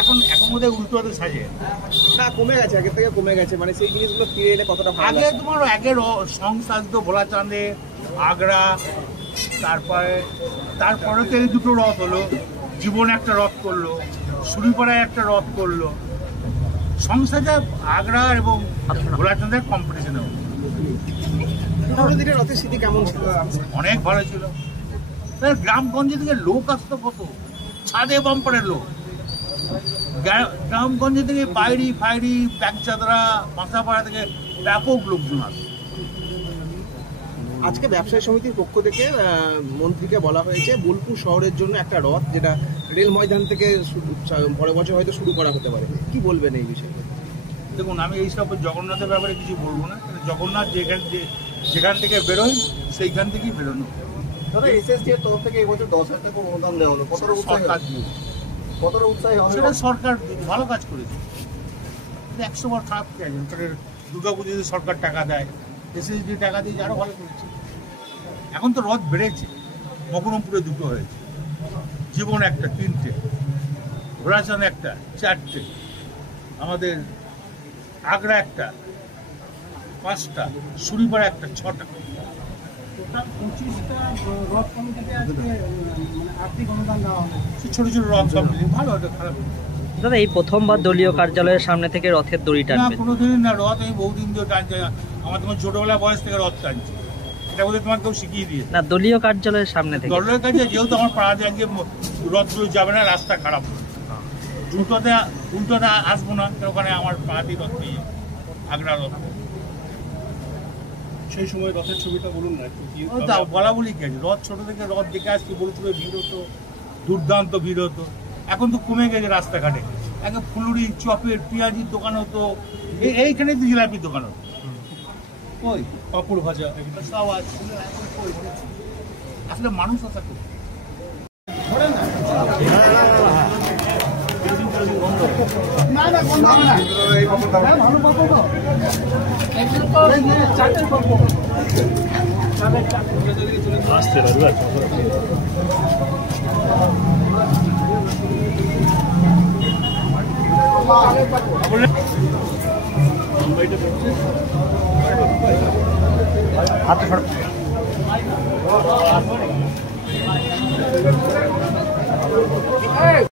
এখন বোধহয় উল্টো সাজে না, কমে গেছে, আগের থেকে কমে গেছে। মানে সেই জিনিসগুলো ফিরে এলে কতটা ভালো আগে তোমার আগের সংসাজতো ভোলা চাঁদে আগ্রা, তারপরে তো এই দুটো রথ হলো, জীবন একটা রথ করলো, সুরিপাড়ায় একটা রথ করলো, সংসাজে আগ্রা এবং ভোলা চাঁদের কম্পিটিশন হলো। দিনের রথের স্মৃতি কেমন ছিল? অনেক ভালো ছিল। গ্রামগঞ্জে থেকে লোক আসতো কত, ছাদে বাম্পারের লোক, গ্রামগঞ্জে থেকে বাইরি ফাইরি ব্যাগচাদরা মাথাপাড়া থেকে ব্যাপক লোকজন আসতো। আজকে ব্যবসায়ী সমিতির পক্ষ থেকে মন্ত্রীকে বলা হয়েছে বোলপুর শহরের জন্য একটা রথ, যেটা রেল ময়দান থেকে পরের বছর হয়তো শুরু করা হতে পারে। কি বলবেন এই বিষয়ে? দেখুন, আমি এইসব জগন্নাথের ব্যাপারে কিছু বলবো না। জগন্নাথ যেখান থেকে বেরোয় সেইখান থেকেই বেরোনো। সেটা সরকার ভালো কাজ করেছে, 100 বার খারাপ দুর্গাপুজোতে সরকার টাকা দেয়, এসএসডি টাকা দিয়ে আরো ভালো করেছে। এখন তো রথ বেড়েছে, মকরমপুরে 2টো হয়েছে, জীবন একটা 3টে, ঘোড়াচাঁদ একটা 4টে, আমাদের আগ্রা একটা 5টা, সুরিপাড়া একটা 6টা। ছোট ছোট রথ সব ভালো, খারাপ দাদা। এই প্রথমবার দলীয় কার্যালয়ের সামনে থেকে রথের দড়ি টানবে? কোনোদিনই না, রথ আমি বহুদিন ধরে টানছি। আমার তোমার ছোটবেলা বয়স থেকে রথ টানছি, এটা বোধহয় তোমাকে কেউ শিখিয়ে দিয়ে। না, দলীয় কার্যালয়ের সামনে থেকে। দলীয় কার্যালয় যেহেতু আমার পাড়াতে আজকে রথগুলো যাবে না, রাস্তা খারাপ, উল্টোতে আসবো না, ওখানে আমার পাড়াতেই রথ পেয়ে আগ্রা রথ। সেই সময় রথের ছবিটা বলুন না। বলা বলি কি আছে, রথ ছোট থেকে রথ দেখে আসছি, বলছিল ভিড় হতো, দুর্দান্ত ভিড় হতো। এখন তো কমে গেছে রাস্তাঘাটে, আগে ফুলুরি চপের পেঁয়াজির দোকান হতো, এইখানে তো জিলাপির দোকান হতো, ওই পাপড় ভাজা সব আসলে মানুষ আসা খুব হাতে